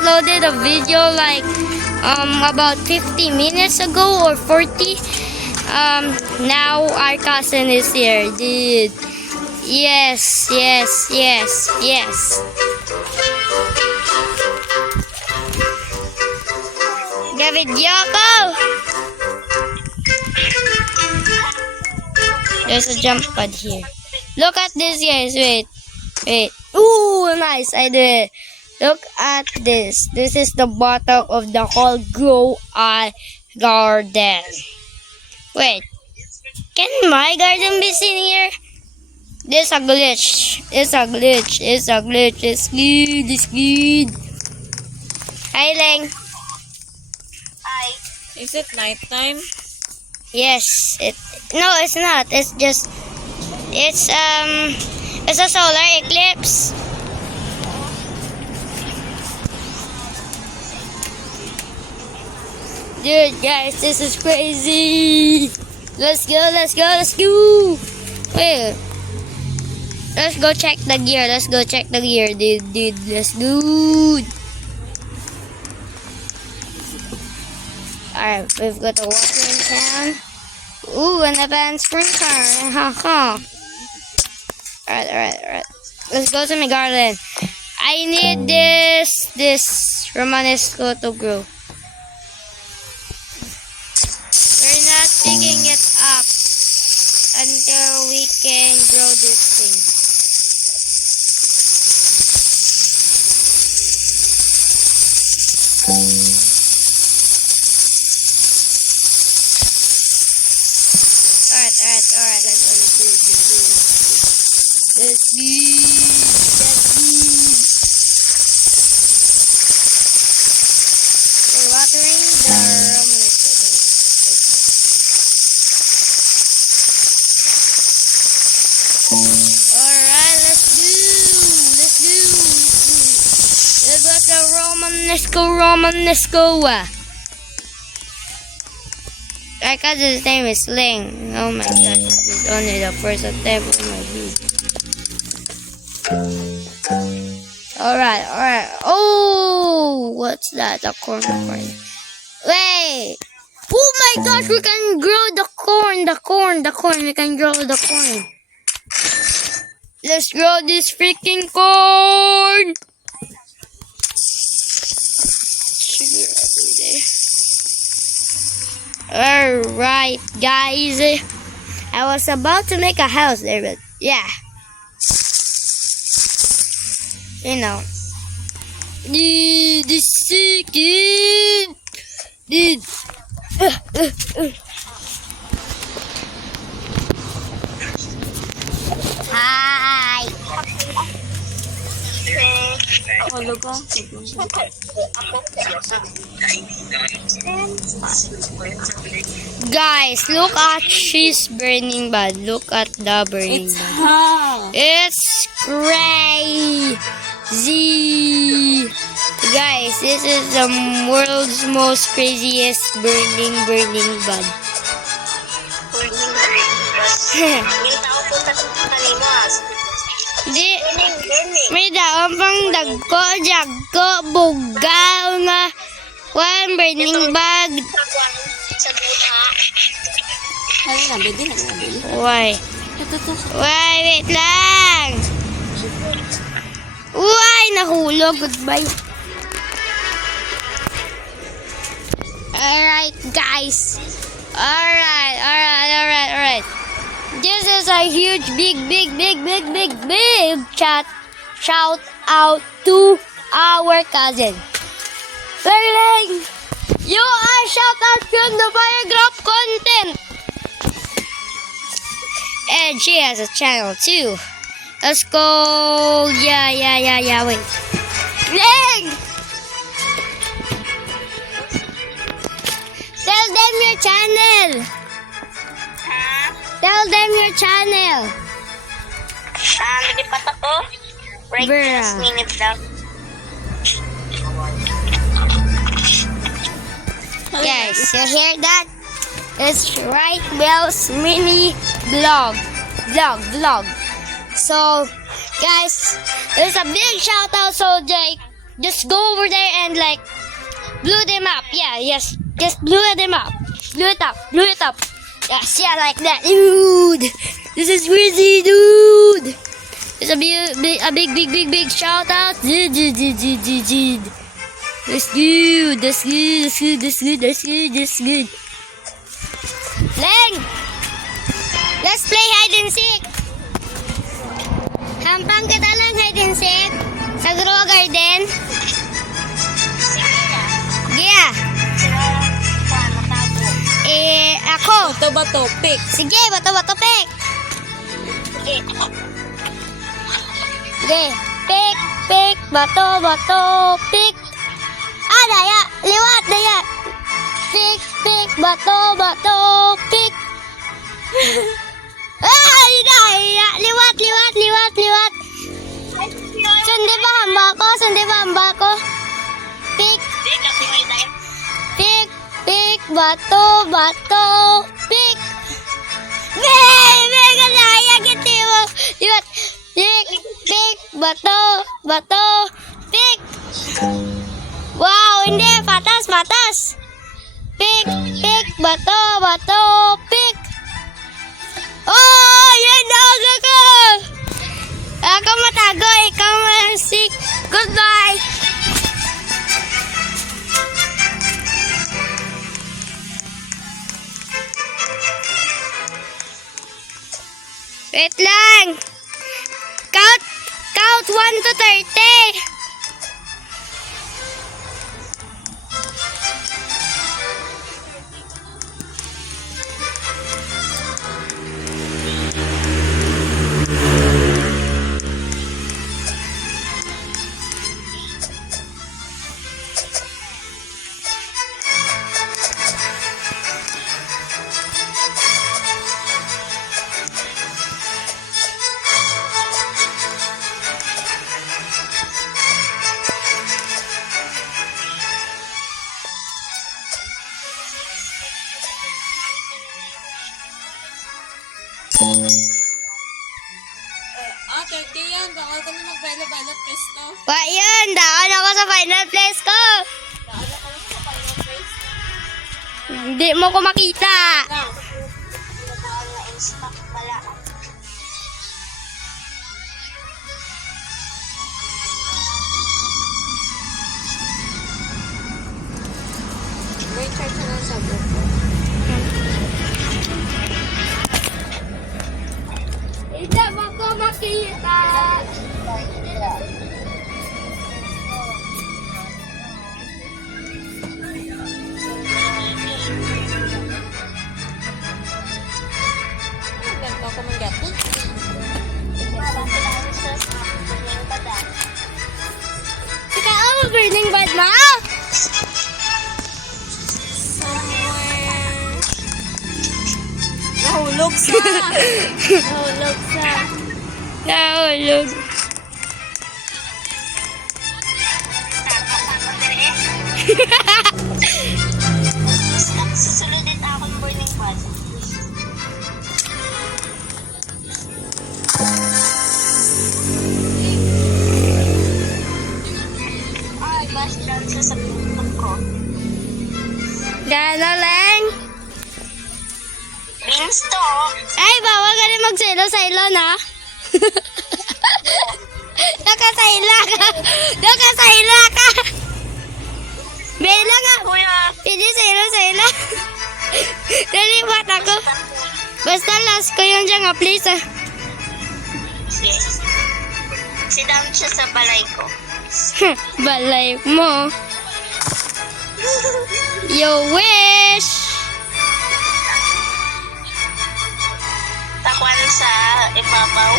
uploaded a video like about 50 minutes ago or 40. Now our cousin is here, dude. Yes. David Yoko! There's a jump pad here. Look at this, guys. Wait. Ooh, nice. I did it. Look at this. This is the bottom of the whole grow garden. Wait. Can my garden be seen here? This a glitch. It's good. Hi, Leng. Hi. Is it nighttime? Yes. No, it's not. It's a solar eclipse. Dude, guys, this is crazy. Let's go. Wait. Let's go check the gear. Dude. Let's go. Alright, we've got a watering can. Ooh, an advanced sprinkler. Alright. Let's go to my garden. I need this Romanesco to grow. We're not picking it up until we can grow this thing. Alright, let's do it. Let's do it. We're watering the Romanesco. Alright, let's do. Let's go to Romanesco. My cousin's name is Ling. Oh my god, this is only the first attempt of my video. Alright. Oh, what's that? A corn. Wait! Oh my gosh, we can grow the corn. We can grow the corn. Let's grow this freaking corn! Sugar every day. Alright, guys. I was about to make a house there, but yeah. You know. Dude, this is sick, dude. Hi. Guys, look at she's burning bad. Look at the burning It's bad. hot. It's crazy. Guys, this is the world's most craziest burning bud. Yung tao punta sa kalimas. Di, Burning. may daon pang dagko, bugaw nga. One burning bag. Sa buta. Nabili. Why? Ito. Why, wait lang. Why, nahulog. Goodbye. Alright, guys. Alright. This is a huge, big shout out to our cousin. Darling, you are shout out from the Firegraph content. And she has a channel too. Let's go. Yeah, wait. Ling! Tell them your channel. Tell them your channel. Nalipat ako. Right Bruh. last minute lang. Guys, you hear that? It's Right Bell's mini vlog. So, guys, there's a big shout out. So, Jake, just go over there and like blew them up. Yeah, yes, just blew them up. Blew it up. Blew it up. Yes, yeah, like that, dude. This is crazy, dude. It's a big shout out. Dude. That's good. That's good. That's good. That's good. That's good. That's good. Leng, let's play hide and seek. Hampang kita lang hide and seek sa Grow Garden. Yeah. Ako. Bato-bato, pick. Sige, bato-bato, pick. Sige, pick, bato, pick. Ah, daya. Liwat, daya. Pick, bato, pick. Ah, daya. Liwat. Sundi ba hamba ko? Pick, bato, pick. Mega daya, gitu mo. Liwat. Pick, bato, pick. Wow, hindi. Patas. Pick, bato, pick. Oh, yan na ako. Ako matago, ikaw masik. Goodbye. Wait lang. Count 1 to 30. Ah, 30 yan. Baka kami mag-violet pesto. Wa yun, daan ako sa final place ko. Paano ka lang sa final place? Hindi mo ko makita. Lang. May charge na lang sa group ko. Hindi mo ko makita. Ganito ako mag-gati. Ikaw ang burning bad mo? Somewhere. Nahulog sa. Nahulog. Susunod din ako ng burning pad. Ay, bas dance sa pinto ko. Gano lang? Binsto! Ay, bawal ka rin magsilo-silo na. Nakasayla ka. Bela nga. Kuya! Hindi silo-silo. Nalipat ako. Basta last ko yun dyan nga, please ah. Yes. Si Dam siya sa balay ko. Balay mo. You wish. Takwan sa ibabaw.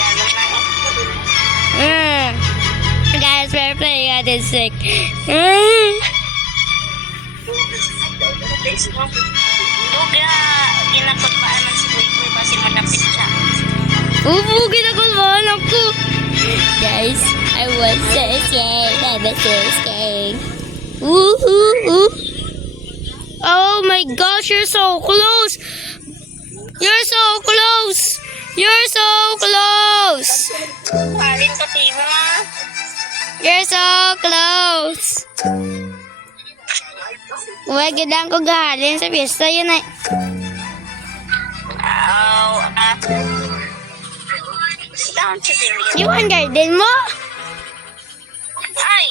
Lalo na. Guys, we're playing at this sick. Duga, ginakot pa naman si Kuya kasi manapit siya. Ginagulaan ako. Guys, I was so scared. I was so scared. Oh my gosh, you're so close. You're so close. You're so close. Parin ka, Tima. You're so close. Huwag lang ko gahalin sa pista. Yun ay... Down to the Yung garden mo? Ay!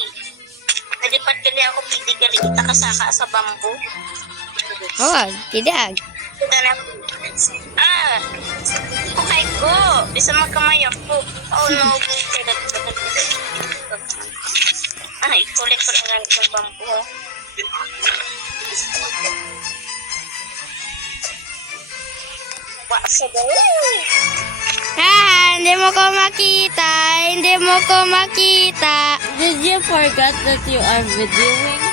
Nalipat gali ako pidigali kita kasaka sa bamboo. Oh, tidak. Okay ko. Bisa magkamay ako. Oh no. Ay, kulit ko lang yung bamboo. Wasa daw. Hindi mo ko makita. Hindi mo ko makita. Did you forget that you are videoing?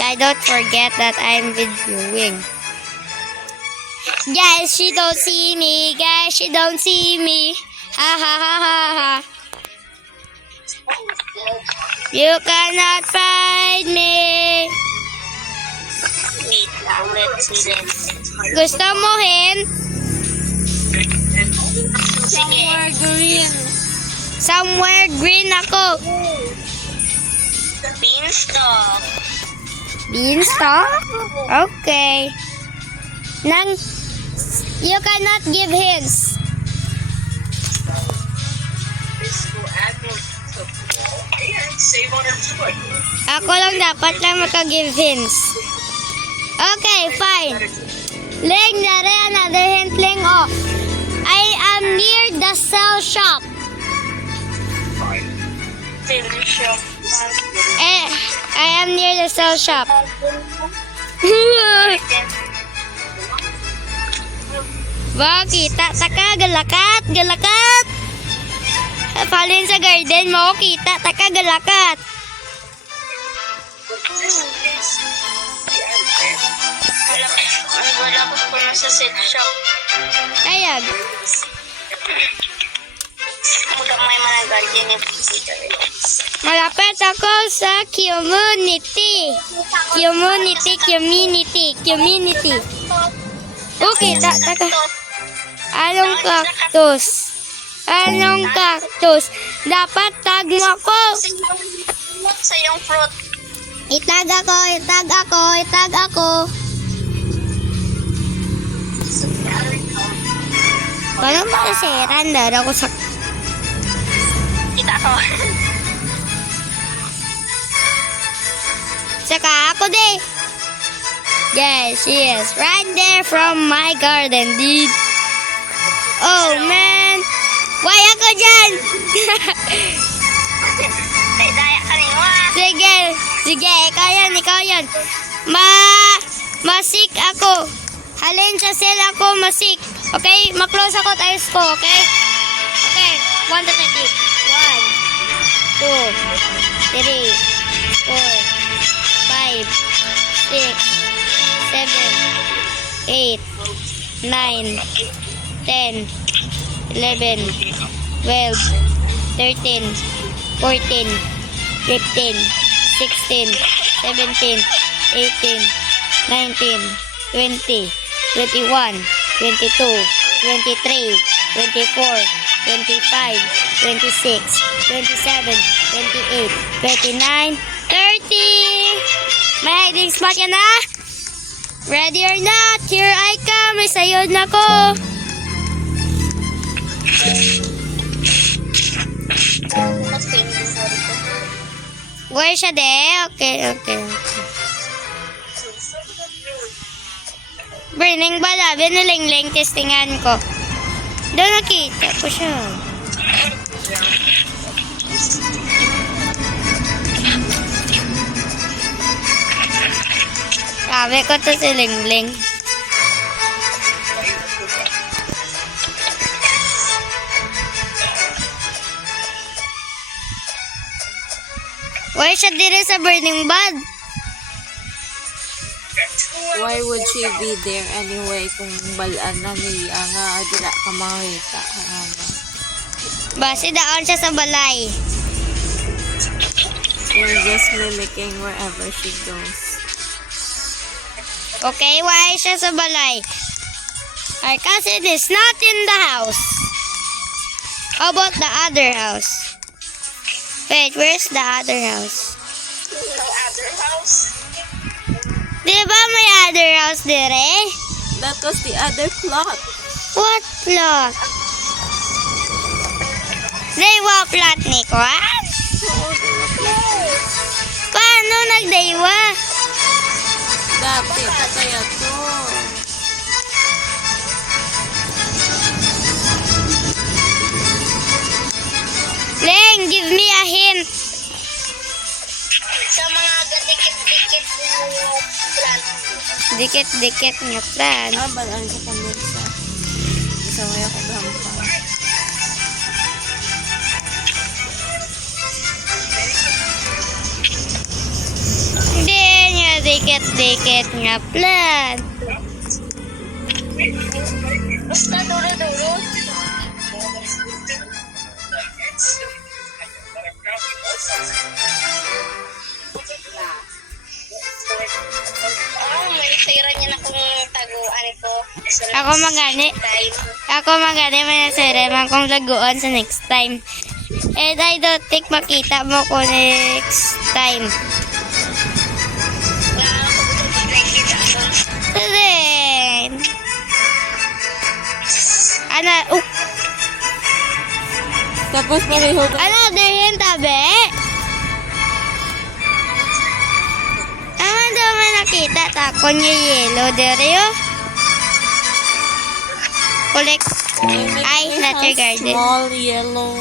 Yeah, I don't forget that I'm videoing. Guys, she don't see me. Guys, she don't see me. Ha ha ha ha ha. You cannot find me. Wait lang. Let's see. Gusto mo hin? Sige. Somewhere green. Somewhere green ako. Beanstalk. Beanstalk? Okay. You cannot give hints. Ako lang dapat lang maka-give hints. Okay, fine. Ling, nare, another hint, Ling. Oh, I am near the cell shop. Delicious. I am near the cell shop. Ba, kita taka, galakat, galakat. Palin sa garden mo, kita taka, galakat. Wala ko na sa set shop. Ayag. Muda may managal din yung visitor. Malapit ako sa community. Community. Okay, taka. Anong cactus? Anong cactus? Dapat tag mo ako. Sa yung fruit. Itag ako. Paano makasiran daw ako sa... Kita ko. Saka ako din. Yes, yes. Right there from my garden, dude. Oh, man. Why ako dyan? Daya ka rin wa. Sige. Ikaw yan. Masik ako. Halin sa cell ako, masik. Okay? Ma-close ako, tayo ko, okay? Okay. 1 to 30. 1, 2, 3, 4, 5, 6, 7, 8, 9, 10, 11, 12, 13, 14, 15, 16, 17, 18, 19, 20, 21, 22, 23, 24, 25, 26, 27, 28, 29, 30! May hiding spot ka na? Ready or not? Here I come! May sayod na ko! Mas famous na rin ko. Where siya de? Okay. Burning bala, binulingling, testingan ko. Doon nakita ko siya. Sabi ko to si Lingling. Why siya dire sa burning bud? Why would she be there anyway kung balaan na niya nga dila ka makita? Base daon siya sa balay. You're just mimicking wherever she goes. Okay, why siya sa balay? Our cousin is not in the house. How about the other house? Wait, where's the other house? No other house. Di ba may other house dire? That was the other plot. What plot? Daywa plot ni Kwan? Oo, diba plot? Paano nagdaywa? Dati pa kaya to. Leng, give me a hint. Sa mga gadikit-dikit na plant. Dikit-dikit nga plan. Ah, balaan sa kanilsa. Isa mo yung gampang. Hindi nga dikit-dikit nga plan. Basta dulo-dulo. Oh, may sira niya na kung taguan ito. Ako magani. Time. Ako magani manasareman kong laguan sa next time. And I don't think makita mo ko next time. Wala ako gusto mag-like ako. Then, Tapos pareho ka. another hint, tabi. Ano daw may nakita? Takon yung yellow there yun. Collect. Ay, not your garden. Small yellow.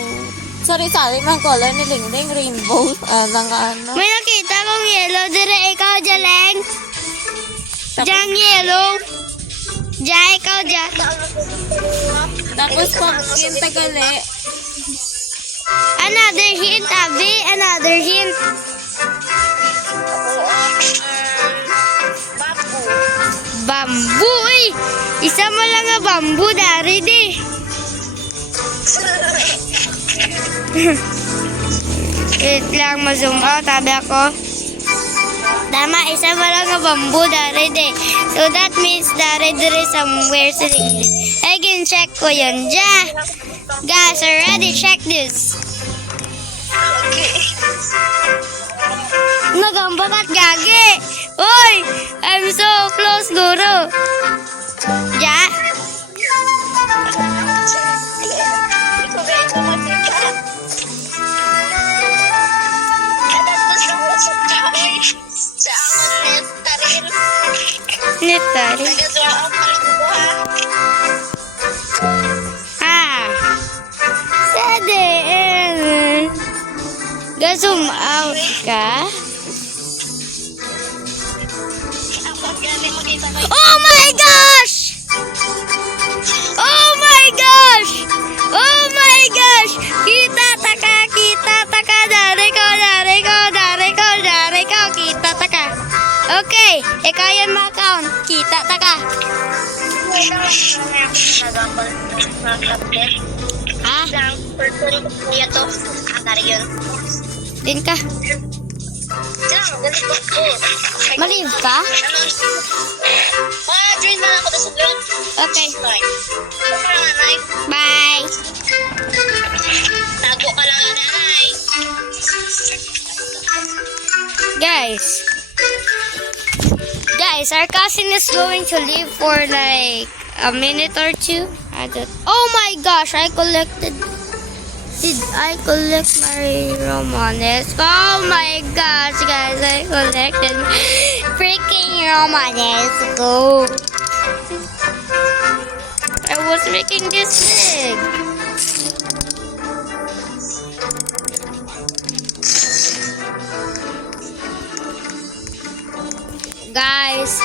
Sorry, mang color ni Lingling. Rainbow. Ano. May nakita kong yellow dire. Ikaw, Jaleng. Diyan yellow. Diyan, ikaw, diyan. Tapos pumpkin tagali. Another hint, Abi. Another hint. Bamboo. Bamboo. Uy, isa mo lang nga bamboo, dari di. Wait lang, ma-zoom out. Tabi ako. Tama, isa mo lang nga bamboo, dari di. So that means dari dire somewhere sa English. I can check ko yun. Ja. Guys, already check this. Okay. Nagambagat gagi. Uy, I'm so close, guru. Ja. Hindi ko ba ito makita? Kadatos ako sa kahoy. Sa akong netarin. Nitari. Nagagawa ako ko ha. Ah. Sade. Ga-zoom out ka? Ako galing makita ko. Oh my gosh! Oh my gosh! Oh my gosh! Kita taka, dari ko, kita taka. Okay, ikaw yan ma-count. Kita taka. Ah, Isang person niya to. Akari yun. din ka. Diyan, ganito ko. Malive ka? Join na lang ako sa vlog. Okay. Bye. Nanay. Bye. Tago ka lang, nanay. Guys, our cousin is going to leave for like a minute or two. Oh my gosh, Did I collect my Romanes? Oh my gosh, guys, I collected freaking Romanes. Go. I was making this big. Guys.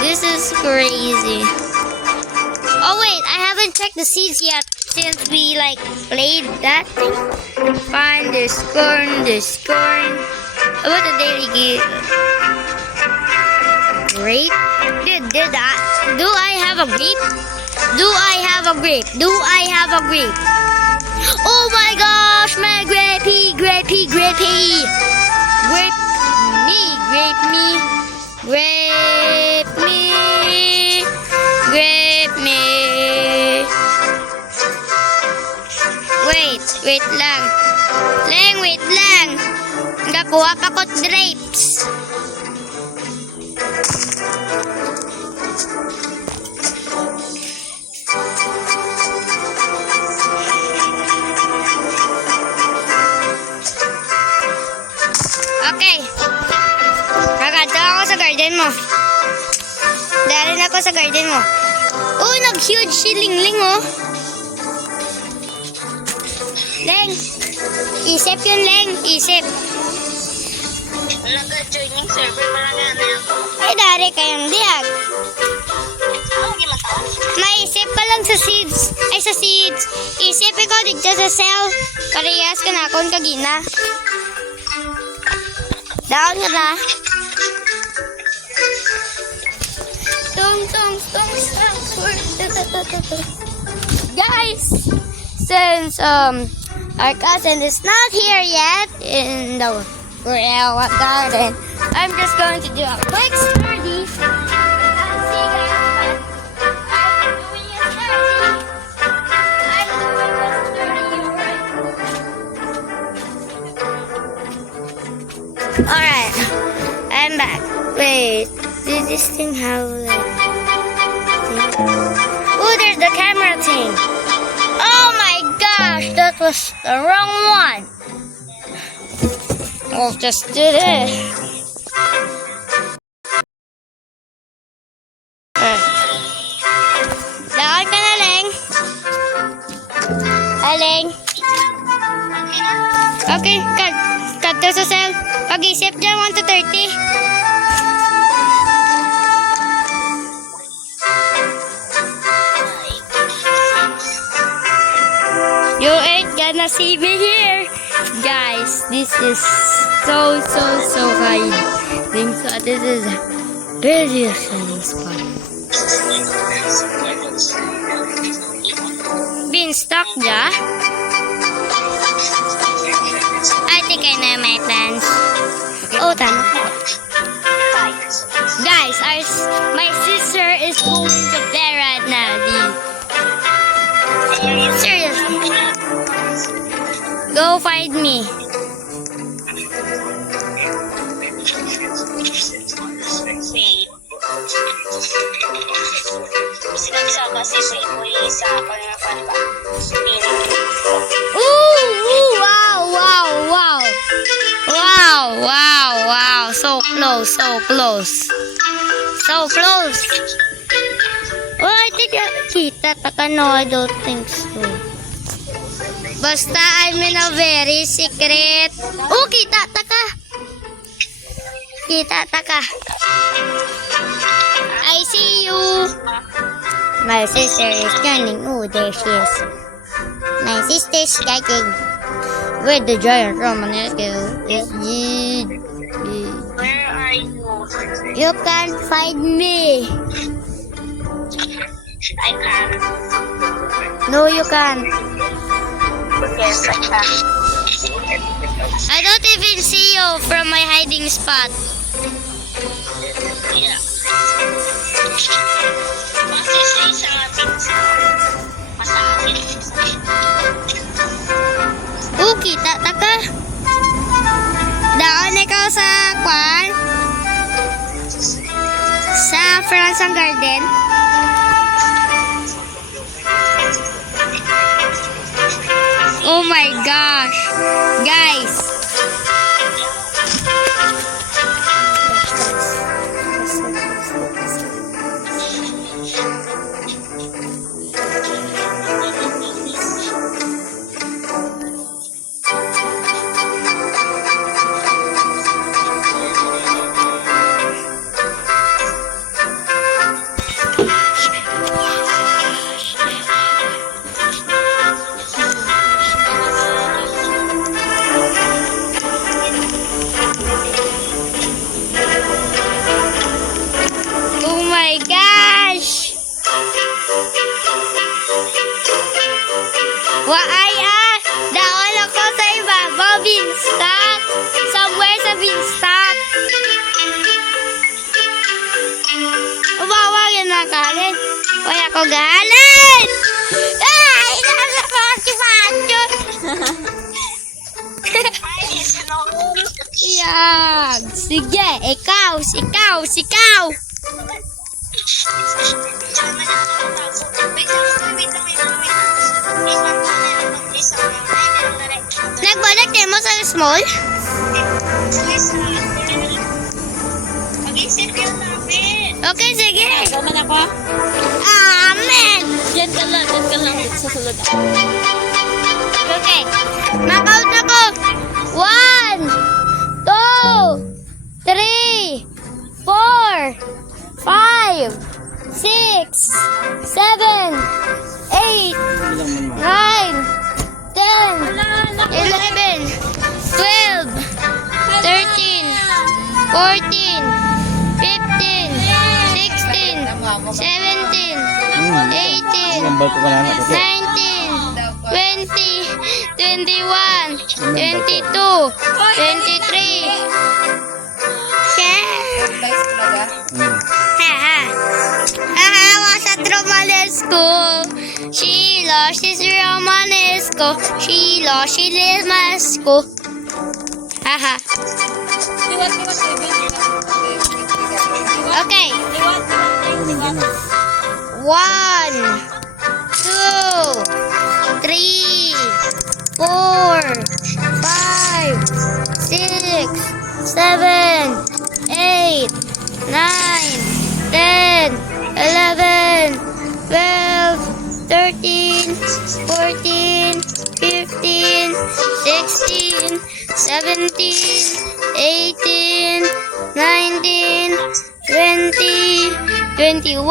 This is crazy. Oh wait, I haven't checked the seeds yet since we like played that thing. Find this corn. About the daily game. Grape? Did that? Do I have a grape? Do I have a grape? Oh my gosh, my grapey. Grape me. Wait lang. Leng, wait lang. Gakuha pa ko grapes. Okay. Kagad ako sa garden mo. Dali na ako sa garden mo. Oh, nag-huge si Lingling, oh. Leng. Isip yun, Leng. Isip. Nag-joining server para nga na ako. Ay, dari kayang diag. Ano di mataas? Naisip ka lang sa seeds. Ay, sa seeds. Isip ikaw dito sa cell. Parehas ka na akong kagina. Down ka na. Guys, since our cousin is not here yet in the real garden, I'm just going to do a quick study. And see guys, I'm doing a study. I'm doing a study. Alright, I'm back. Wait, did this thing have like... Oh, there's the camera thing. Oh my gosh, that was the wrong one. I'll just do this. Daan ka na, Leng. Leng. Okay, cut to sa cell. Pag-isip dyan, 1 to 30. You ain't gonna see me here. Guys, this is so high. So this is a very exciting spot. Beanstalk ja? I think I know my plans. Oh, tama. Guys, my sister is going to bed right now. Seriously. Go find me. Sinagsaga si Playboy sa pangyapan ba? Ooh, wow. So close. Oh, I think kita taka. No, I don't think so. Basta I'm in a very secret. Oh, kita taka. I see you. My sister is turning. Oh, there she is. My sister's skating. Where the giant Romanesco is. Where are you? You can't find me. I can. No, you can't. Yes, I can. I don't even see you from my hiding spot. Yeah. Kasi sa isang pinsa, masakit. Oh, kita taka. Daon ikaw sa kwan? Sa France ang garden? Oh my gosh. Guys. Oh my gosh! Daon ako sa ibabaw, beanstalk. Somewhere sa beanstalk. Ubawa yun na kalit. Uy, ako galit! Ay! Nasa pa si Pancho! Iyag! Sige, ikaw! Nagbalik kayo mo sa small? Mag-isip yun namin. Okay, sige! Naman ako? Amen! Diyan ka lang sa sulod ako. Okay. Knockout na ko. 1, 2, 3, 4, 5, 6, 7, 8, 9, 10, 11, 12, 13, 14, 15, 16, 17, 18, Nambal ko ka na anak. 19, 20, 21, 22, 23. Haha, sa Romanesco. Sheila, she's Romanesco. Sheila, she Romanesco. Haha. Okay. 1, 2, 3, 4, 5, 6, 7, 8, 9, 10, 11, 12, 13, 14, 15, 16, 17, 18, 19, 20, 21,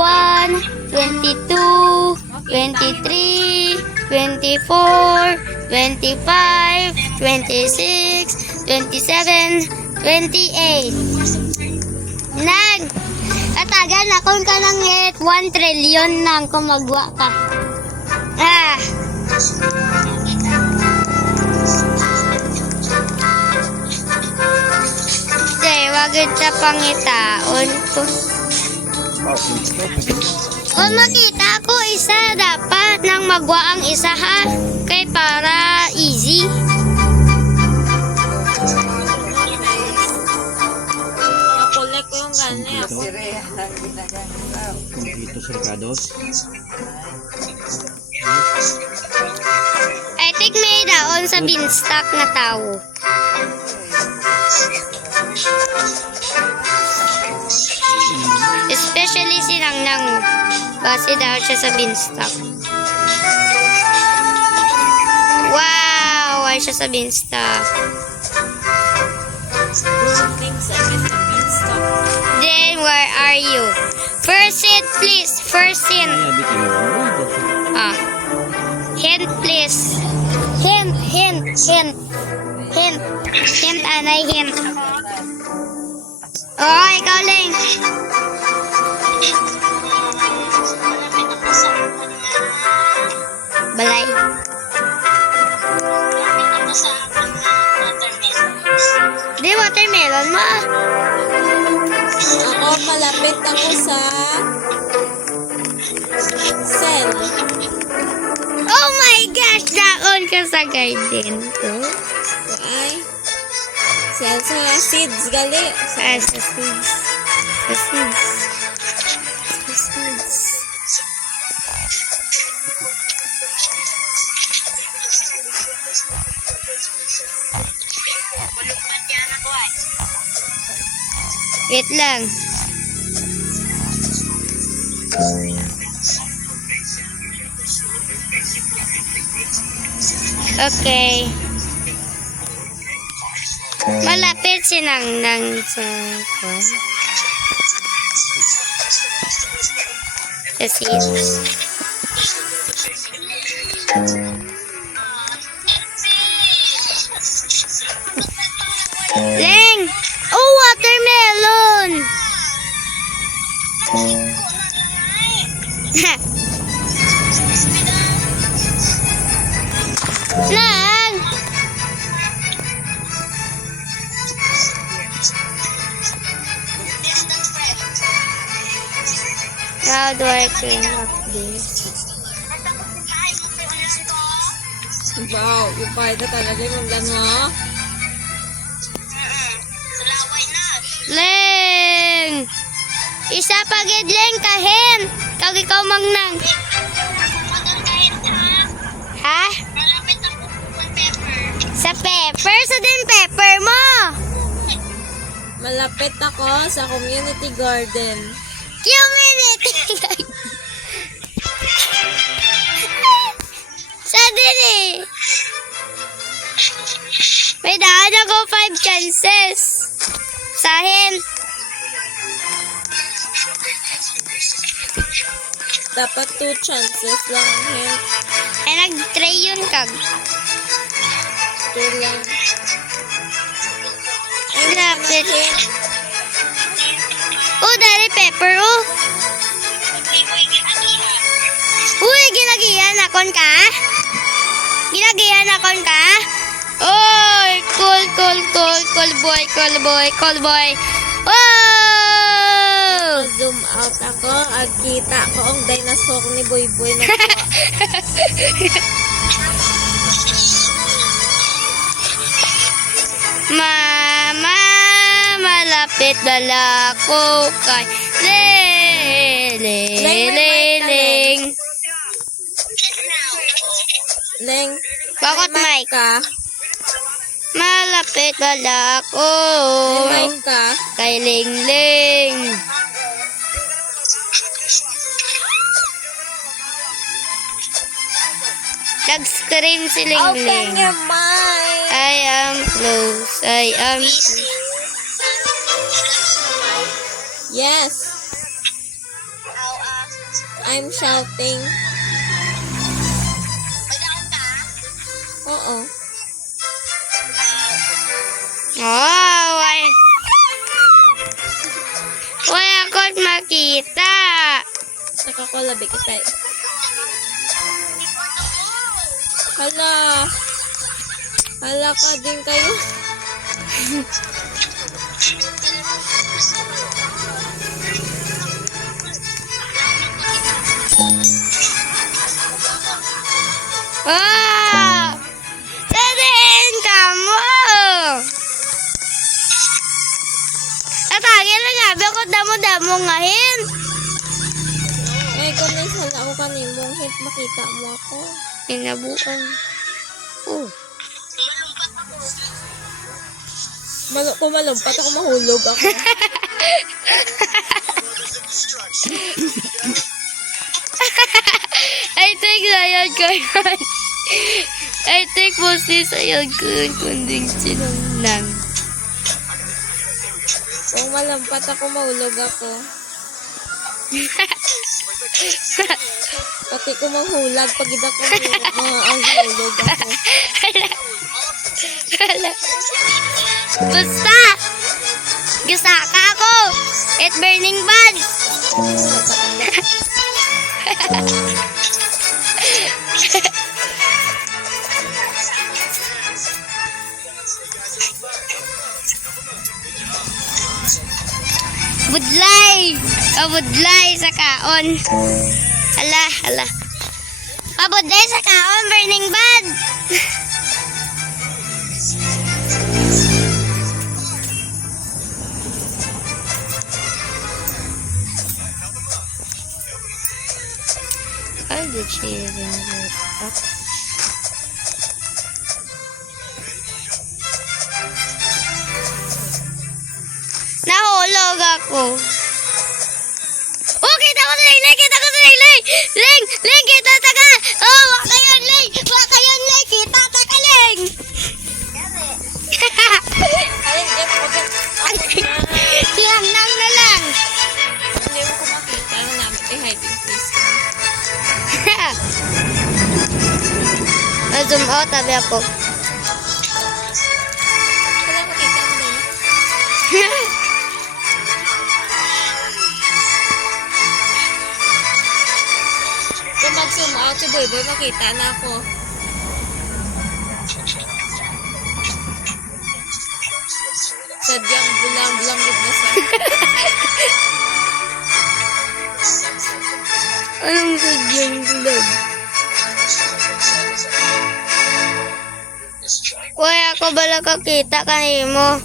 22, 23, 24, 25, 26, 27, 28. Atagan na kung ka nang 1 trillion nang kumagwa ka. Wagid sa pangitaon ko. Kung makita ko isa, dapat nang magwa ang isa ha. Kay para easy. Nakulek ko yung ganyan. Dito sa Ricardo's. I think may daon sa beanstalk na tao. Especially si Nang base daw siya sa beanstalk. Wow! Ay siya sa beanstalk. Things I get the beanstalk. Then, where are you? First seat, please. First seat. Hint, please. Hint. Anay, hint. Oh, ikaw lang. Balay. Di watermelon mo. Ako, malapit ako sa cell. Oh my gosh! Daon ka sa garden ko. Ay, cell sa seeds, gali. Sa seeds. Sa seeds. Sa seeds. Wait lang. Okay. Malapit si Nang sa kwan. Sa seeds. Leng! Oh, watermelon! Nang! How do I clean up this? Wow, yung pahit na talaga yung gano. Leng! Isa pa gid Leng kahin. Kag ikaw mangnang. Kahit ha, Ha? malapit ako sa pepper. Sa pepper? Sa din pepper mo? Malapit ako sa community garden. Community. Sa din eh. May daan ako 5 chances. Sahin. Dapat 2 chances lang. Hint. Ay nag-try yun kag. 2 lang. Lapit. Oh, dali pepper oh. Uy, ginagiyan akon ka? Ginagiyan akon ka? Oy, cool boy. Oh! Zoom out ako at kita ko ang dinosaur ni Boy Boy na to. Mama, malapit na ako kay Leleng. Leng, Bakit may mic? ka? Malapit na ako May mic ka? kay Lingling. Nag-scream si Open Lingling. your mind. I am close. I am Yes. I'm shouting. Oo. Oh, wala ko't makita. Nakakulabi kita eh. Hala. Hala ka din kayo. Oh! Tadin ka mo! Tatagin lang nga, bakit damo-damo ngahin? Eh, kung naisala ako kanimong hit, makita mo ako. Inabuan. Oh. Kung malumpat ako, mahulog ako. I think sayad ko yun. I think mostly sayad ko yun, kunding sinunang. Kung malumpat ako, mahulog ako. Pati ko mahulag, pag ida ko mahulog ako. Basta! Gisaka ako! It burning bad! Budlay! Pabudlay sa kaon. Hala. Pabudlay sa kaon, burning bad! How did she even get up? Nahulog ako. Oh, kita ko si Leng! Kita ko si Leng! Leng, kita ta ka! Oh, waka yun, Leng! Waka yun, Leng! Kita ta ka, Leng! Alin, Jeff, Tinangnang na lang! hindi mo ko makita. Ano namin, hiding place ko. Zoom out, tabi ako. Wala makita mo din. Kung mag-zoom out si Boy Boy, makita na ako. Sadyang bulang-bulang na sa... Anong sadyang bulag? Kuya, ako bala kakita kanimo.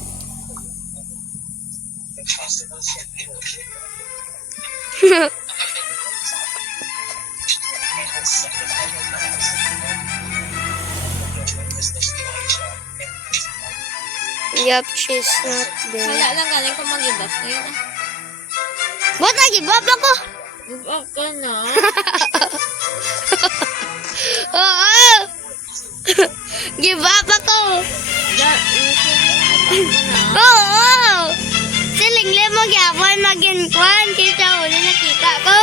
Yup, she's not there. Wala lang galing ko mag-ibas ngayon. Ba't nag-give up ako? Mag-up ka na. Oo! Give up ako! Oo! Silingle mo gyapon mag-inkwan kita uli nakita ko.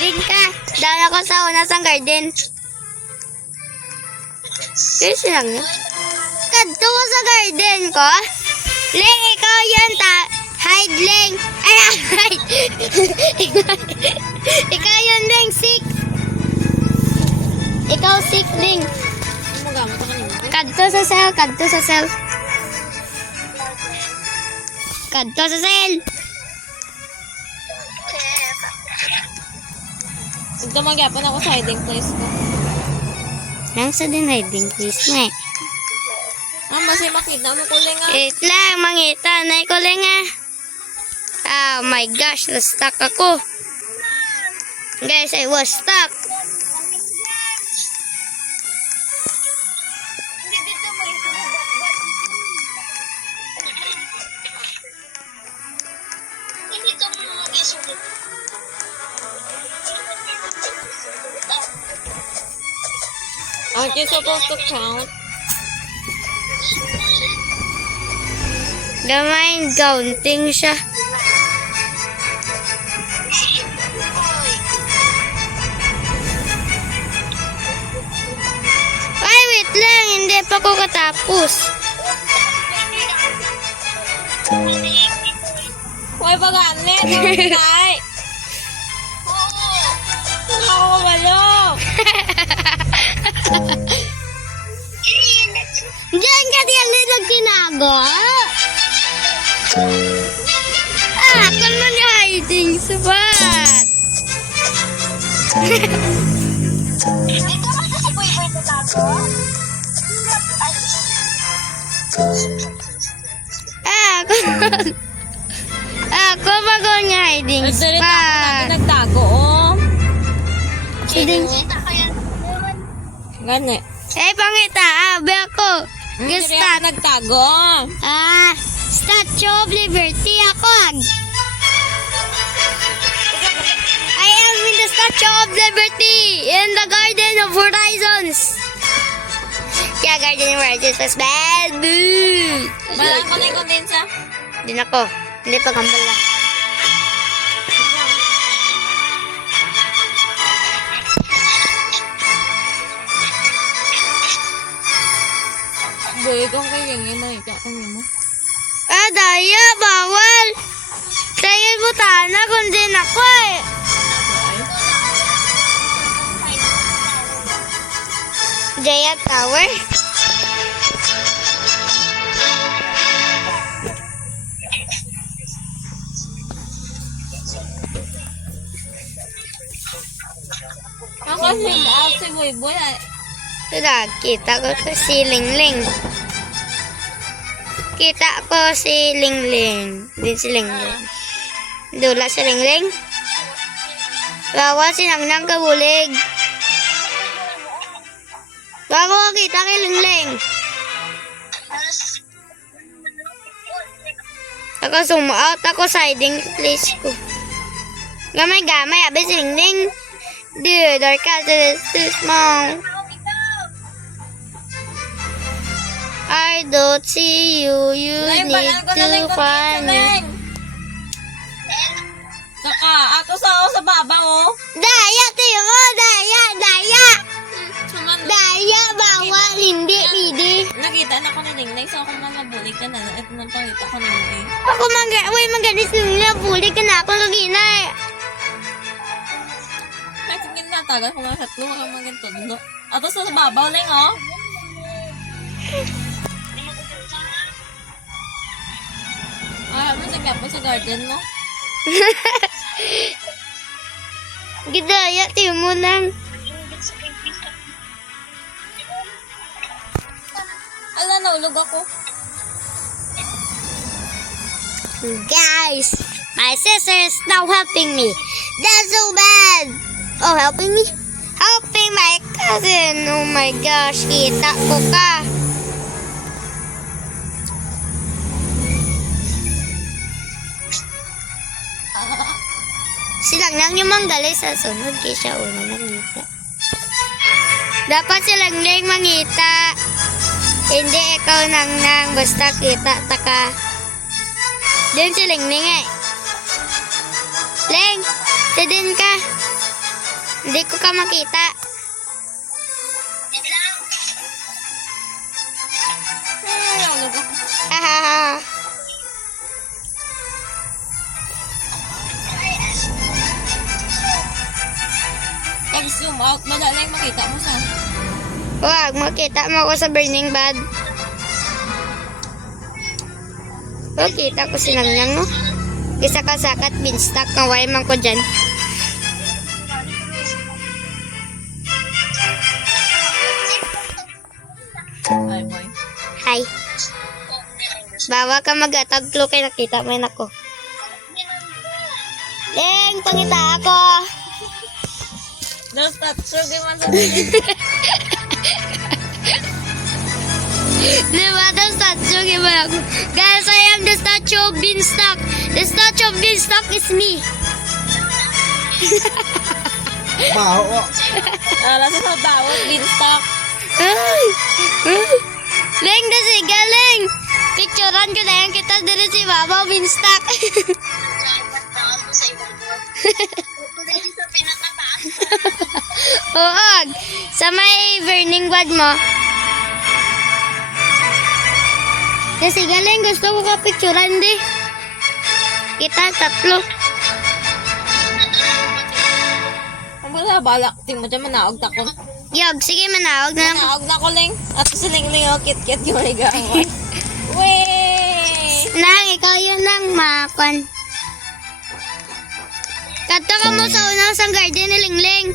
Din ka. Dala ko sa una sa garden. Kasi lang yun. Kadto ko sa garden ko. Leng, ikaw yan ta. Hide, Leng. Ay, hide. Ikaw yun, Leng. Sick. Ikaw sick, Leng. Ano magamit ako nito? Kadto sa cell. Kadto sa cell. Kadto sa cell. Ito magyapon ako sa hiding place ko. Nang sa din hiding place nga. Ah, basta makita mo kuling nga. Wait lang, mangita. Nay ko lang nga. Oh my gosh, na-stuck ako. Guys, I was stuck. Hindi to mag-isulit. Aren't you supposed to count? Gamain counting siya. Ay, wait lang. Hindi pa ko katapos. Huwag pag-alit. Nay! Ako kabalo. Diyan ka diyan na nagtinago. Ako naman yung hiding spot. Dito ka kasi boy-boy na tago. Ako bago niya hiding Ang sarili ako spot. natin nagtago, oh. Hiding Kita ka yan. Gani. Eh, pangita. Abi ako. Gusto Gusto. nagtago. Statue of Liberty ako. I am in the Statue of Liberty in the Garden of Horizons. Yeah, Garden of Horizons was bad. Boo. Balaan ko na yung kondensa. Hindi na ko. Hindi pa gambal lang. Boy, kung kayo yung makita ka niyo mo. Daya, bawal. Kaya butana kundi na ko eh. Jaya Tower. Ako feel out si Boy Boy. Kita ko si Lingling. Kita ko si Lingling. Din si Lingling. Dula si Lingling. Bawa si Nangnang kabulig. Bago ko kita kay Lingling. Ako zoom out ako sa hiding place ko. Gamay-gamay, abi si Lingling. Dude, our castle is too small. I don't see you. You Leng, need balaan ko na lang to find me. Leng. Saka, ato sa baba, oh. Daya, tiyo mo. Daya, daya. Suman, Daya, bawal. Hindi, hindi. nakita na ko ni Lingling, so ako na mabulig ka na. Ito nang pangita ko na mo, eh. Ako maganis nila. Buli ka na ako lagina eh. Ay, sige na, tagal ko mga tatlo, ako mga ganito. Ato sa babaw, Leng, oh. Ah, ano sa garden mo? Gidaya, tiyo mo lang. Ala, naulog ako. Guys, my sister is now helping me. That's so bad. Oh, helping me? Helping my cousin. Oh my gosh, kita ko ka. Silang nang yung manggalis sa sunod kaya siya una mangita. Dapat silang nang mangita. Hindi ikaw nang basta kita taka. Doon si Ling Ling eh. Ling, din ka. Hindi ko ka makita. Hahaha. Pag-zoom out, madaling makita mo sa... Wag, makita mo ako sa burning bad. Oh, kita ko silang niyang, no? Isa ka sakat, beanstalk, kaway man ko dyan. Ay, boy. Hi. Bawa ka mag-ataglo kay nakita mo yun ako. Leng, pangita ako. No, stop. Sugi man sa tingin. Diba, the statue, giba ako. Guys, I am the statue of Beanstalk. The statue of Beanstalk is me. Baho. Lasa sa bawat beanstalk. Ay! Leng, dasi galing. Picturean ko na yan kita dito si Baba Beanstalk. Huwag. Sa may burning bad mo. Kasi galing, gusto ko ka picturean di. Kita tatlo. Ang wala balak. Tingnan mo dyan, manaog na ko. Yog, sige manawag na lang. Manaog na ko, Ling. At si Ling Ling, oh, kit-kit yung ligawan. Weh! Nang, ikaw yun lang makon. Kato ka mo sa unang sang garden ni Lingling.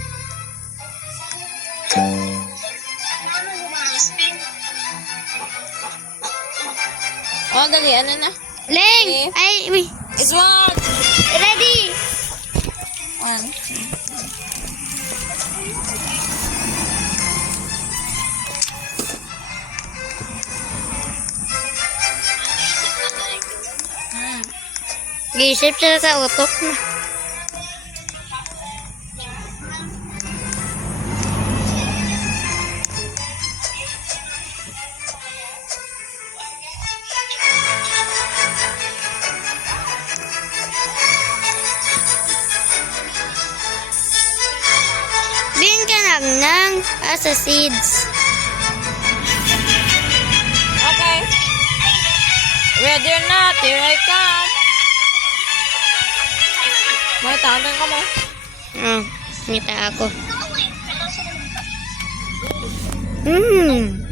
Oh, dali. Ano na? Ling! Okay. Ay, wait. It's what? Ready! 1. Gisip siya sa utok na. Bin ka nang as a seeds. Okay. Ready or not, here I come. May tanong ka mo. Oh, ngita ako.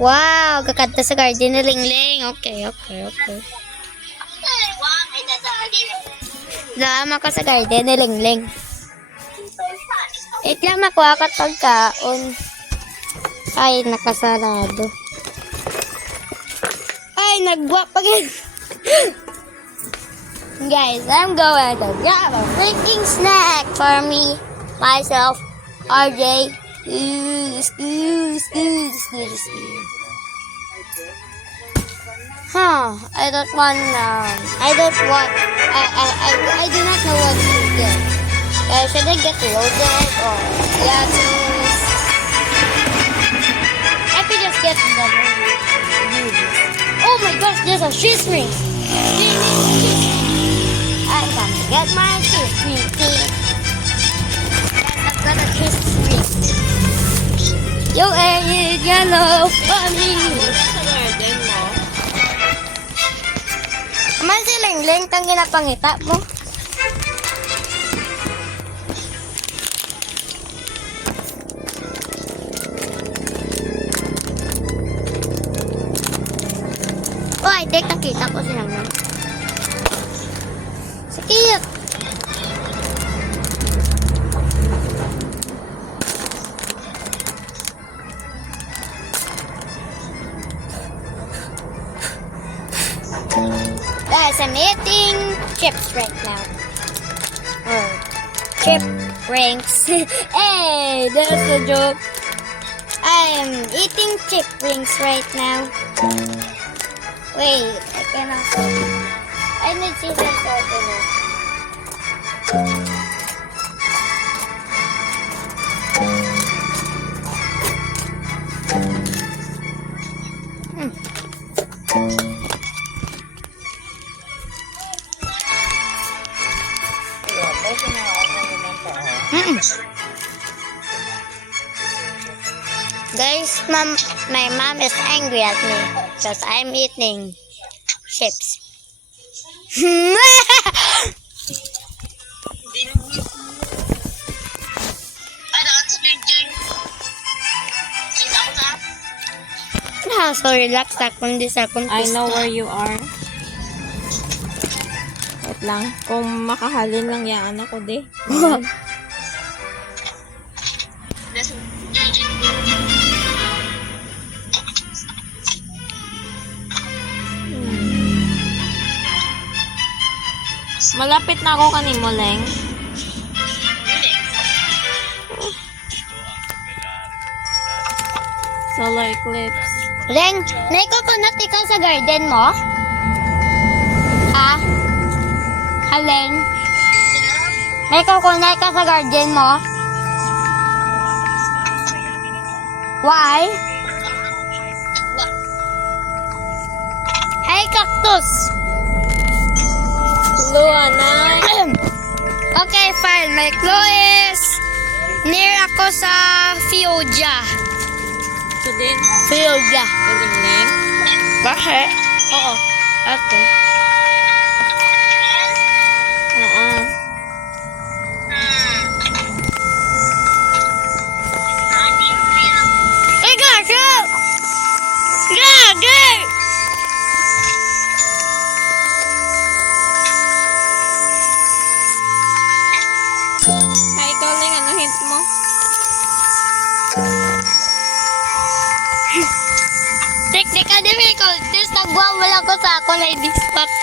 Wow, kakanta sa garden ni Lingling. Okay. Lama ka sa garden ni Lingling. Lang makuha ka pagkaon. Ay, nakasarado. Ay, nagbuwak pa gin. Guys, I'm going to grab a freaking snack for me, myself, RJ. I do not know what to get. Should I get loaded or I could just get the noodles. Oh my gosh, there's a cheese ring. I'm gonna get my cheese ring. I've got a cheese ring. You ain't yellow for me. Sa garden mo. Man si Lingling tang ginapangita mo. Oh, I think nakita ko silang na. Si cute. guys, I'm eating chips right now. Or chip rings. Hey, that's a joke. I'm eating chip rings right now. Wait, I cannot. I need scissors to open it. Guys, my mom is angry at me because I'm eating chips. So relax akong di sa akong I know where you are. Wait lang. Kung makahalin lang yan ako, di. Malapit na ako kanimo, Leng. Solar eclipse. Leng, naikokonat ikaw sa garden mo? Ha? Ha, Leng? Naikokonat ka sa garden mo? Why? Hey, cactus! Luana. Okay, fine. My clue is near ako sa Fioja. So din, Fioja. galing, Leng. Bakit? Oo. Ako. Oo. Ay, gago! Gago! Hi, ikaw, Leng. Ano hint mo? Technical difficulties. Nagwawala ko sa ako na i-dispatch.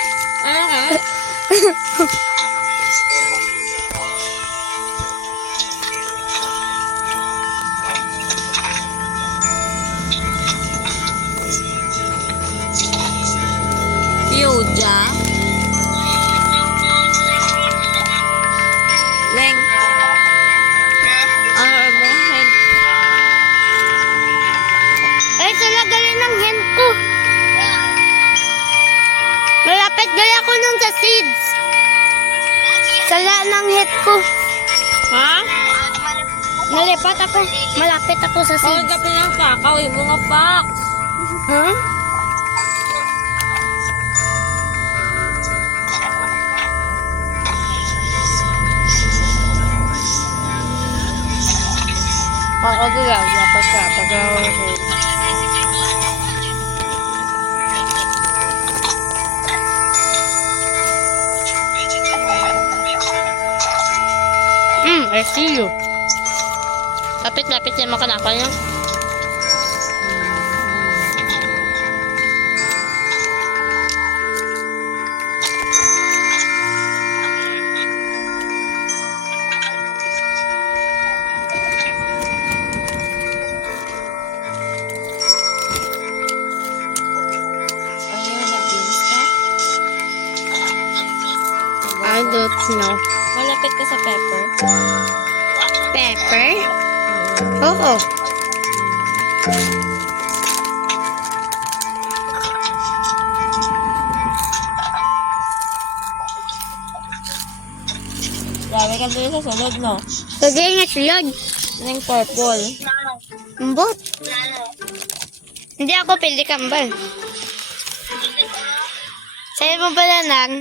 Fioja. Leng. Ano mo? Hint. Ay, sala gali ng hand ko. Malapit gali ako nung sa seeds. Sala ng head ko. Ha? Nalipat ako. Malapit ako sa Oh, seeds. gabi ng pakaw. Yung mga pak. Huh? Ako juga, dapat ka. I see you. Lapit-lapit yan makanakal niya. Ano yung nag-beans ka? I don't know. Malapit ka sa pepper. Pepper? Oo. Grabe ka dito sa sunod, no? Lagay nga siya. Yung purple. Mbot. Hindi ako pili kambal. Sa'yo mo pala nang.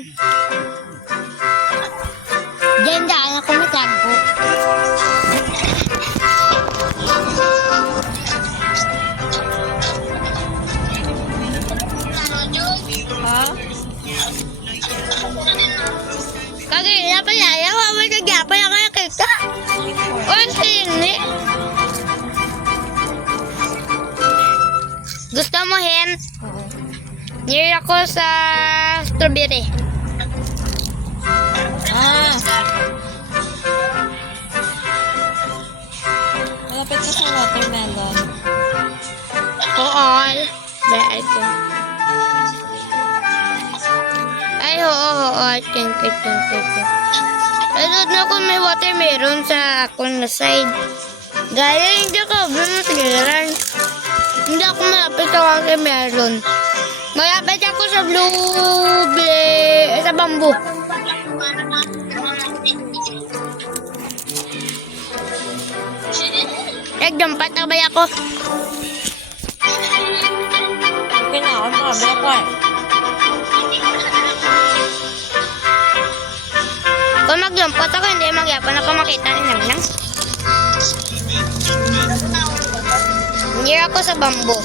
Diyan daan ako matagpo. Ha? Kagaya pala, yawa mo kagaya kaya kita. O, sini. Gusto mo hint? Near ako sa strawberry. Ah. Malapit ka sa watermelon. Oo. Ay, oo. I think. I don't know kung may watermelon sa akong na side. Gaya, hindi ako bumatigilan. Hindi ako malapit sa watermelon. Malapit ako sa sa bamboo. Nagdampat na ba ako? Okay na, ako makabila ko eh. Kung magdampat ako, hindi magyapon ako makita ni Nang. Near ako sa bamboo.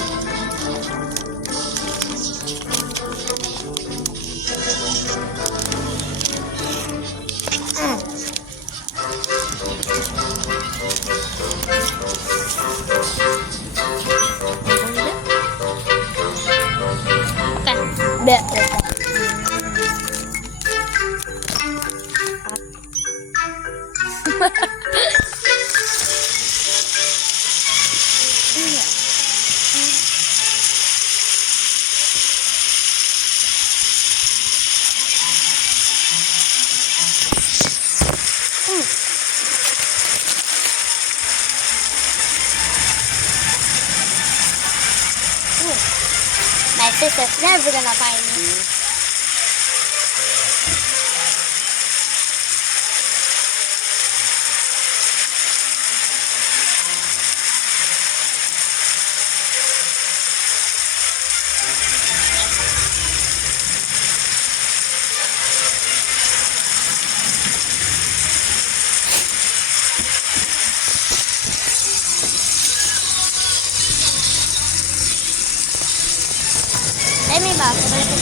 Better. My sister's never gonna find me. Ay, may bago. Balik ko.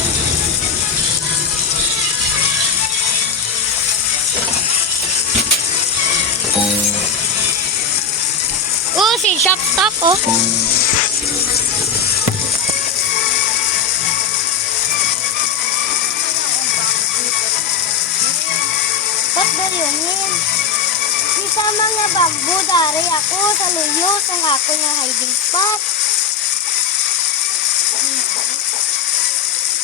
Oh, si Shop Stop, oh. Ba't ba yun yun? Isa mga bagbo, dari ako sa luyo, sa ako nga hiding spot.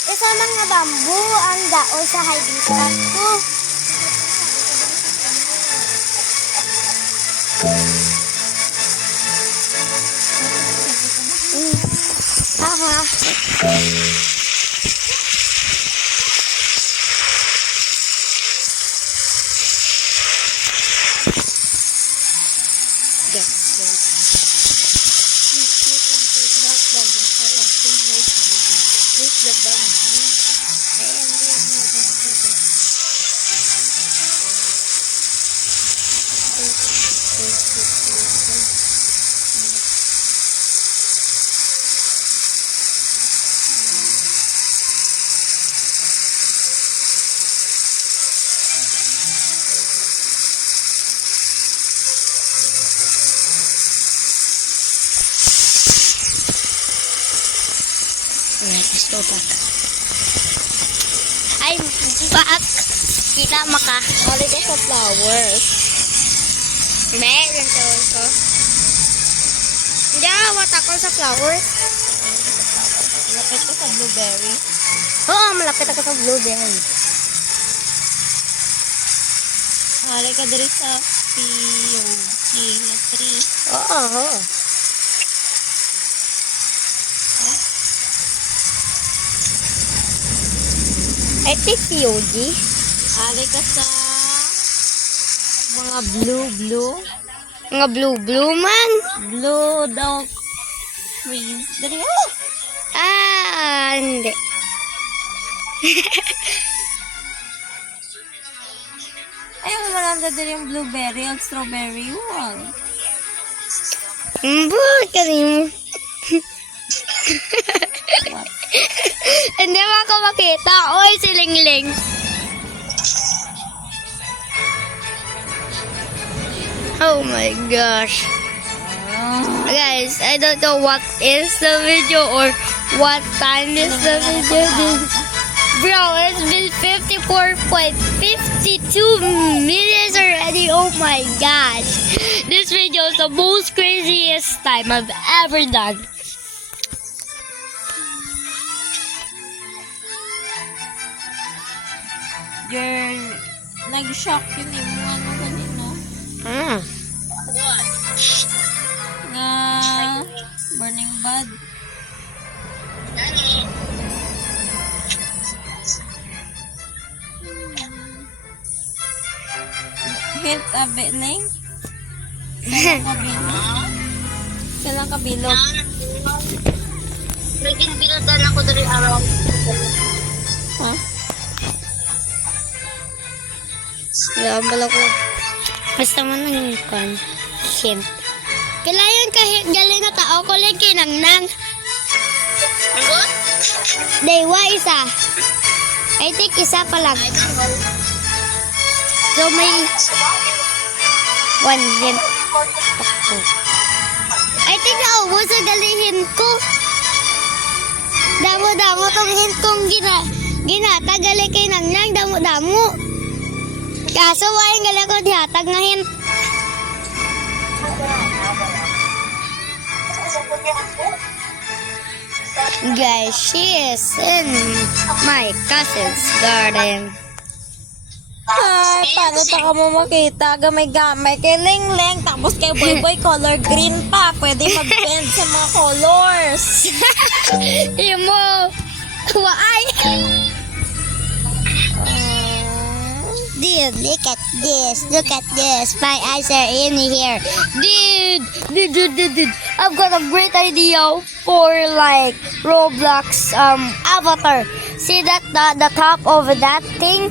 Isa mga bambu ang daol sa hiding spot ko. Aha. Alright, let's go back. I'm back. Kita maka. Hali ka sa flowers. Meron ko. Hindi awat ako sa flowers. Malapit ka sa blueberry. Oo, malapit ako sa blueberry. Hali ka diri sa POG na tree. Oo. I think POG. Hali ka sa mga blue. Mga blue man. Blue daw trees. Dali oh! Hindi. Ayaw mo malanda din yung blueberry at strawberry. Wow. Buka rin mo. Hindi mo ako makita. Oy, si Lingling. Oh my gosh. Guys, I don't know what is the video or What time is the video? Bro, it's been 54.52 minutes already. Oh my gosh. This video is the most craziest time I've ever done. Girl, nag-shock yun eh. Mga ano kanino. Nga, burning bad. Nani? Hint, abeling. Kailang kabilog. Kailang kabilog. Naging binutan ako dari araw. Ha? Nabala ko. Basta man nang ikon. Hint. Kailangan kahit galing na tao ko lang kinangnang. Ano? Daywa isa. I think isa pa lang. I don't know. So may one hint. I think naubos sa galihin ko. Damo-damo tong hint kong ginatagali kay nangnang. Damo-damo. Kaso waing gali ko dihatag na hint. Guys, she is in my cousin's garden. Ay, paano ta ka mo makita? Gamay-gamay kay Ling-Ling. Tapos kay Boy-Boy, color green pa. Pwede mag-bend sa mga colors. Imo! Waay! Dude, look at this. Look at this. My eyes are in here. Dude. I've got a great idea for like Roblox avatar. See that the top of that thing?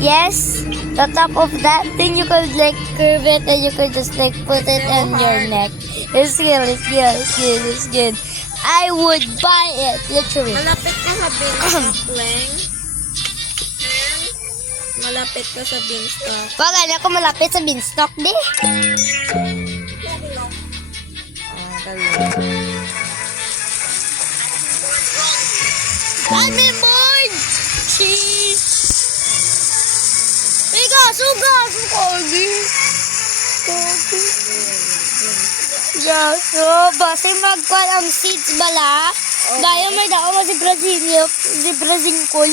Yes, the top of that thing, you could like curve it and you could just like put it in your neck. It's good. I would buy it, literally. Malapit ka sa beanstalk, Leng. Malapit ka sa beanstalk. Wag ako malapit sa beanstalk, di. I'm bored! Sheesh! Gas, Kogi. Gaso, basta magkuhan ang seeds bala. Dahil may dao mo si Brazil call.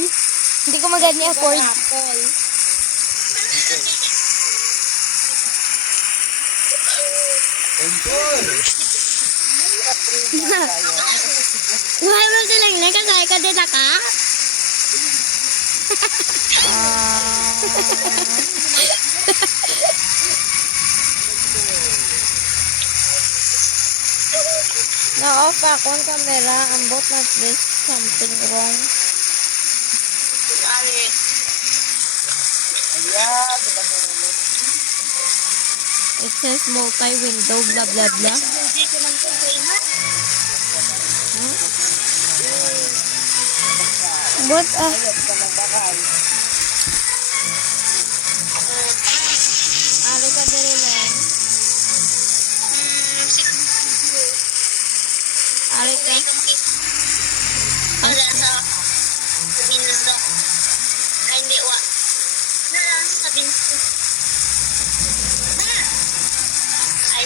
Hindi ko magani afford. Why mo silang nakasay ka din ka? Na-off ako ang camera. Ambot na this something wrong. Sorry. It says multi-window, blah, blah, blah. What? Ari ka diri lang. Ari ka. Wala sa binstok. Ay, hindi, wa. Wala sa binstok. Ay.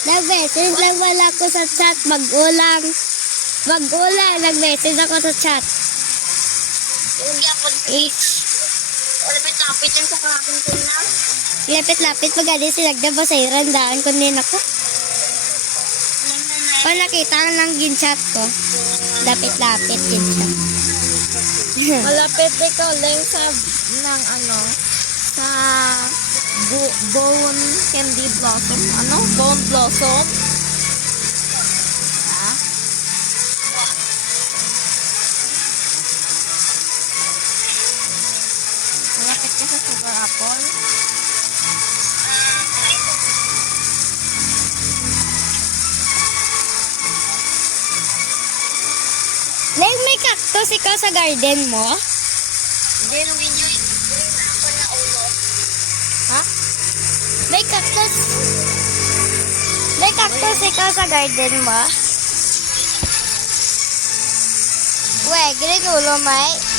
Nag-message lang wala ko sa chat. Mag-ulang. Nag-message ako sa chat. Yung gyapon. H. Lapit-lapit yung sa kakapin ko na. Lapit-lapit. Pagkali sinagda ba sa irandaan ko din ako. Kung nakita lang gin-chat ko. Lapit-lapit gin-chat. Malapit ikaw lang sa ng ano sa bone candy blossom. Ano? Bone blossom. Ha? Malapit ka sa sugar apple. Like, may cactus ikaw sa garden mo? Hindi, nung inyo, ako na ulo. Ha? May cactus. May cactus ikaw sa garden mo? We, ginulo may.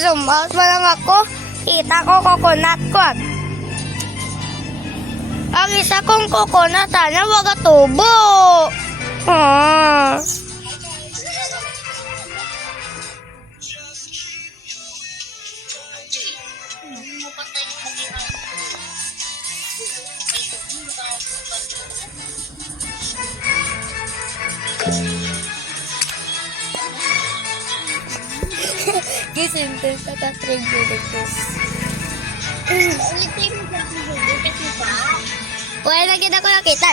Zoom out mo lang ako. Kita ko coconut ko. Ang isa kong coconut, na wag tubo. Ah. Gising din sa ka-trigger this. Wala na kita ko nakita.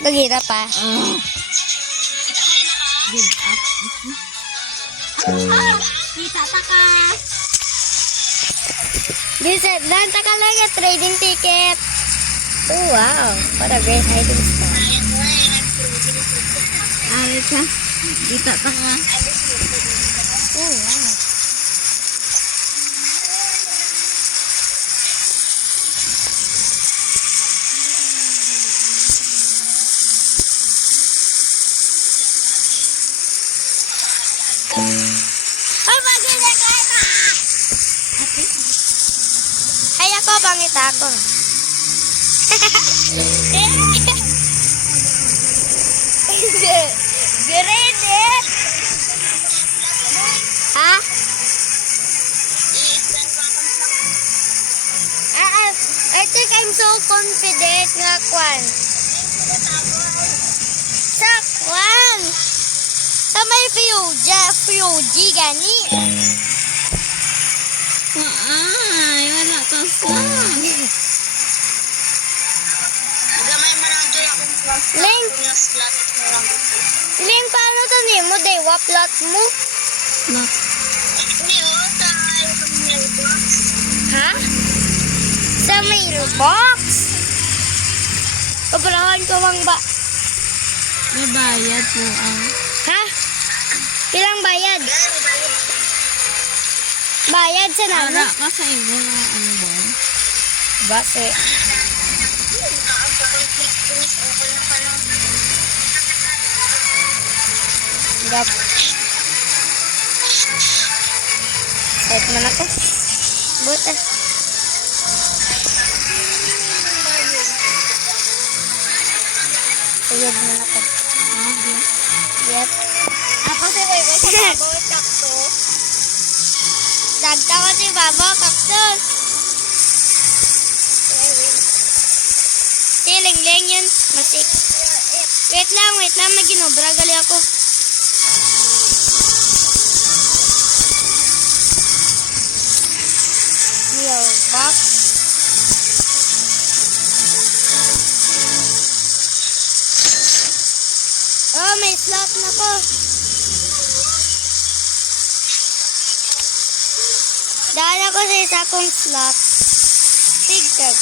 Naghira pa. Kita ta ka. Gising, lanta ka lang yung trading ticket. Oh, wow. What a great hiding spot. Ay ka. Kita ta ka. Oh, wow. Ay, magiging ka na! Ay, ako, pangit ako. Ready? Ha? I think I'm so confident nga kwan. Sa kwan. Sa may Fuji gani. Ay, wala ka sa. Gamay mo lang dyan akong plus. Ling, Plus plus na lang. Ling, paano to ni mo? Day, waplot mo? Na. Hindi, o, tayo kang mailbox. Ha? Sa mailbox? Pabrahan ko bang ba? May bayad po ang. Ha? Pilang bayad? Bayad sa Wala nana? ka sa imo na ano ba? Base. Gap. Set man ako. Buta. Sayad man ako. Yep. Ako si Boy Boy sa babaw takto. Dagta ko si Baba, kaktus. Siling-ling yun. Masik. Wait lang. May ginobra. Gali ako. Yo, box. Oh, may slot na ko. Dahil ako sa isa kong slot. Tigtag.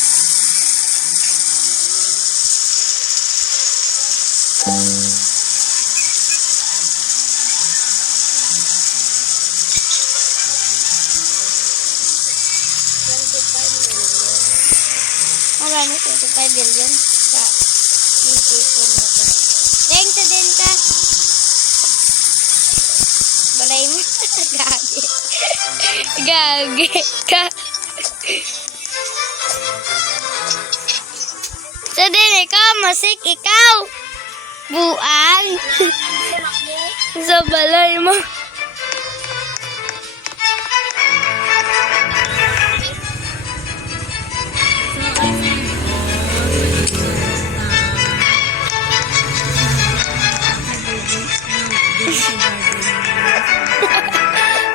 Marami 25 billion sa PG po natin. Thanks din ka. Balay mo. Gagi. Gagi ka. So din ikaw, masik ikaw. Buang. Sa balay mo.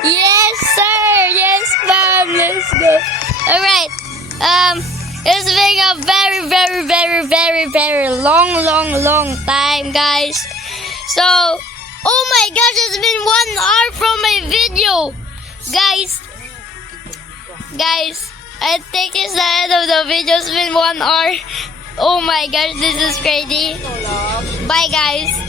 Yes, sir. Yes, ma'am. Let's go. All right. It's been a very, very, very, very, very long time, guys. So, oh my gosh, it's been 1 hour from my video. Guys, I think it's the end of the video. It's been 1 hour. Oh my gosh, this is crazy. Bye, guys.